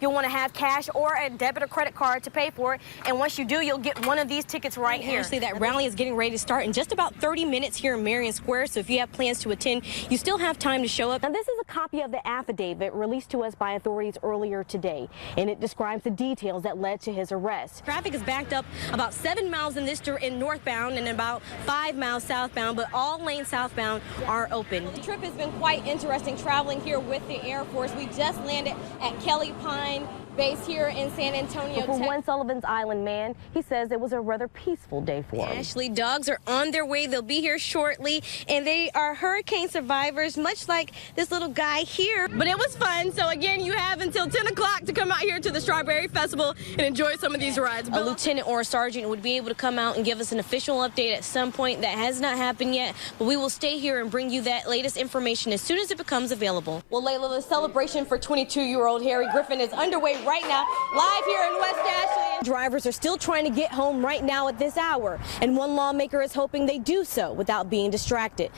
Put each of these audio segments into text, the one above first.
you'll want to have cash or a debit or credit card to pay for it. And once you do, you'll get one of these tickets right here. Actually, that rally is getting ready to start in just about 30 minutes here in Marion Square. So if you have plans to attend, you still have time to show up. Now, this is a copy of the affidavit released to us by authorities earlier today, and it describes the details that led to his arrest. Traffic is backed up about 7 miles in northbound and about 5 miles southbound, but all lanes southbound are open. The trip has been quite interesting traveling here with the Air Force. We just landed at Kelly Pine Base here in San Antonio. But for one Sullivan's Island man, he says it was a rather peaceful day for him. Ashley, dogs are on their way. They'll be here shortly, and they are hurricane survivors, much like this little guy here. But it was fun. So again, you have until 10 o'clock to come out here to the Strawberry Festival and enjoy some of these rides. A lieutenant or a sergeant would be able to come out and give us an official update at some point. That has not happened yet, but we will stay here and bring you that latest information as soon as it becomes available. Well, Layla, the celebration for 22-year-old Harry Griffin is underway right now, live here in West Ashland. Drivers are still trying to get home right now at this hour, and one lawmaker is hoping they do so without being distracted.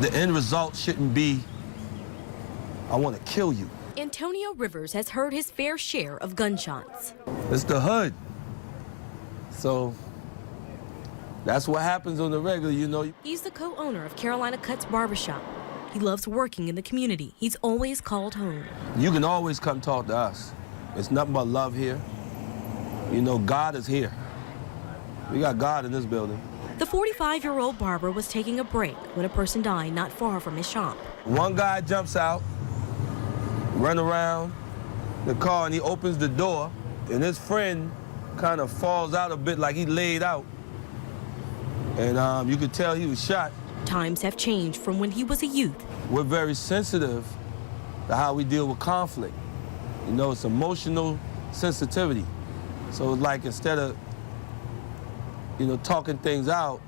The end result shouldn't be, I want to kill you. Antonio Rivers has heard his fair share of gunshots. It's the hood. So that's what happens on the regular, you know. He's the co-owner of Carolina Cuts Barbershop. He loves working in the community. He's always called home. You can always come talk to us. It's nothing but love here. You know, God is here. We got God in this building. The 45-year-old barber was taking a break when a person died not far from his shop. One guy jumps out, run around the car, and he opens the door, and his friend kind of falls out a bit like he laid out. And you could tell he was shot. Times have changed from when he was a youth. We're very sensitive to how we deal with conflict. You know, it's emotional sensitivity. So it's like instead of, you know, talking things out,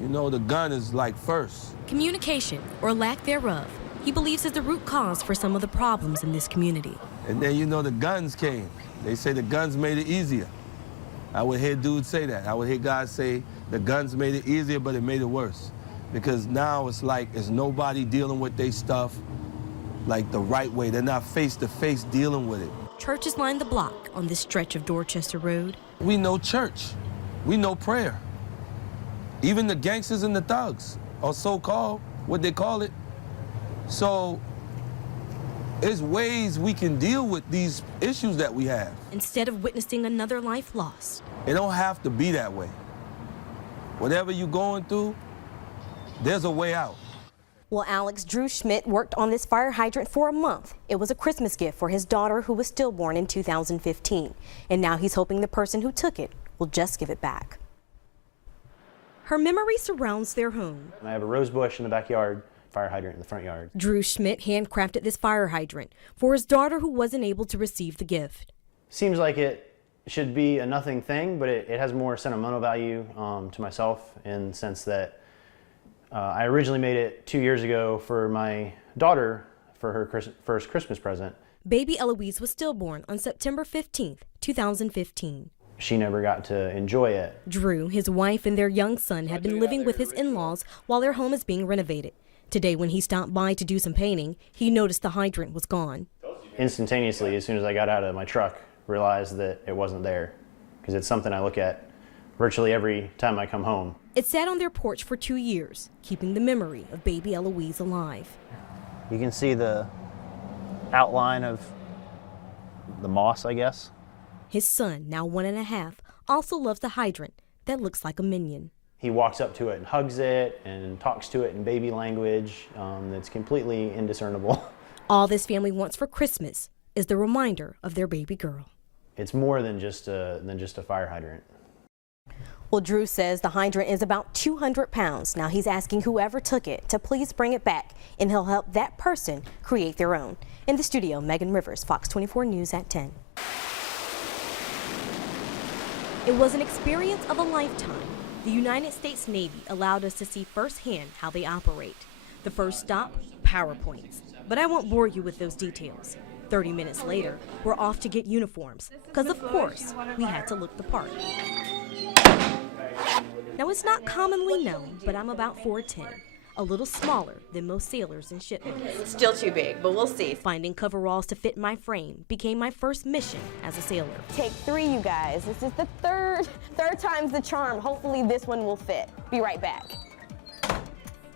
you know, the gun is like first. Communication, or lack thereof, he believes is the root cause for some of the problems in this community. And then, you know, the guns came. They say the guns made it easier. I would hear dudes say that. I would hear guys say the guns made it easier, but it made it worse. Because now it's like, it's nobody dealing with their stuff like the right way. They're not face-to-face dealing with it. Churches line the block on this stretch of Dorchester Road. We know church. We know prayer. Even the gangsters and the thugs, or so-called, what they call it. So there's ways we can deal with these issues that we have. Instead of witnessing another life lost. It don't have to be that way. Whatever you're going through, there's a way out. Well, Alex Drew Schmidt worked on this fire hydrant for a month. It was a Christmas gift for his daughter who was stillborn in 2015. And now he's hoping the person who took it will just give it back. Her memory surrounds their home. I have a rose bush in the backyard, fire hydrant in the front yard. Drew Schmidt handcrafted this fire hydrant for his daughter who wasn't able to receive the gift. Seems like it should be a nothing thing, but it has more sentimental value to myself in the sense that I originally made it 2 years ago for my daughter for her first Christmas present. Baby Eloise was stillborn on September 15th, 2015. She never got to enjoy it. Drew, his wife, and their young son had been living with his in-laws while their home is being renovated. Today, when he stopped by to do some painting, he noticed the hydrant was gone. Instantaneously, as soon as I got out of my truck, realized that it wasn't there, because it's something I look at virtually every time I come home. It sat on their porch for 2 years, keeping the memory of baby Eloise alive. You can see the outline of the moss, I guess. His son, now 1.5, also loves the hydrant that looks like a minion. He walks up to it and hugs it and talks to it in baby language that's completely indiscernible. All this family wants for Christmas is the reminder of their baby girl. It's more than just a fire hydrant. Well, Drew says the hydrant is about 200 pounds. Now he's asking whoever took it to please bring it back, and he'll help that person create their own. In the studio, Megan Rivers, Fox 24 News at 10. It was an experience of a lifetime. The United States Navy allowed us to see firsthand how they operate. The first stop, PowerPoints. But I won't bore you with those details. 30 minutes later, we're off to get uniforms, because of course, we had to look the part. Now, it's not commonly known, but I'm about 4'10". a little smaller than most sailors and shipmates. Still too big, but we'll see. Finding coveralls to fit my frame became my first mission as a sailor. Take 3, you guys. This is the third time's the charm. Hopefully this one will fit. Be right back.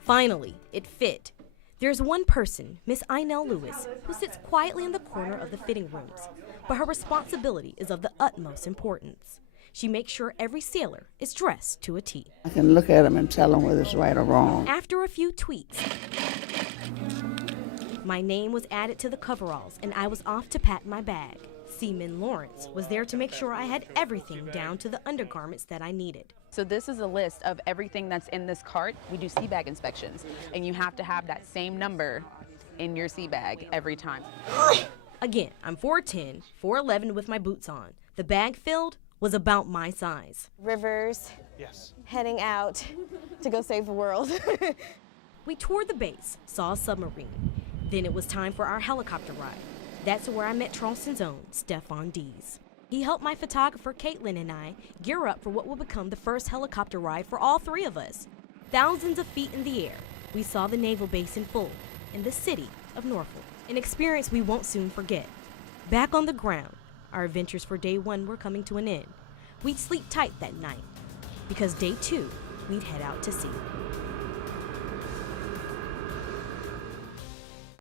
Finally, it fit. There's one person, Miss Inell Lewis, who sits quietly in the corner of the fitting rooms, but her responsibility is of the utmost importance. She makes sure every sailor is dressed to a T. I can look at them and tell them whether it's right or wrong. After a few tweaks, my name was added to the coveralls and I was off to pack my bag. Seaman Lawrence was there to make sure I had everything down to the undergarments that I needed. So this is a list of everything that's in this cart. We do sea bag inspections, and you have to have that same number in your sea bag every time. Again, I'm 4'10", 4'11" with my boots on. The bag filled was about my size. Rivers. Yes. Heading out to go save the world. We toured the base, saw a submarine. Then it was time for our helicopter ride. That's where I met Charleston's own Stefan Dees. He helped my photographer Caitlin and I gear up for what will become the first helicopter ride for all 3 of us. Thousands of feet in the air, we saw the naval base in full in the city of Norfolk, an experience we won't soon forget. Back on the ground, our adventures for day 1 were coming to an end. We'd sleep tight that night because day 2, we'd head out to sea.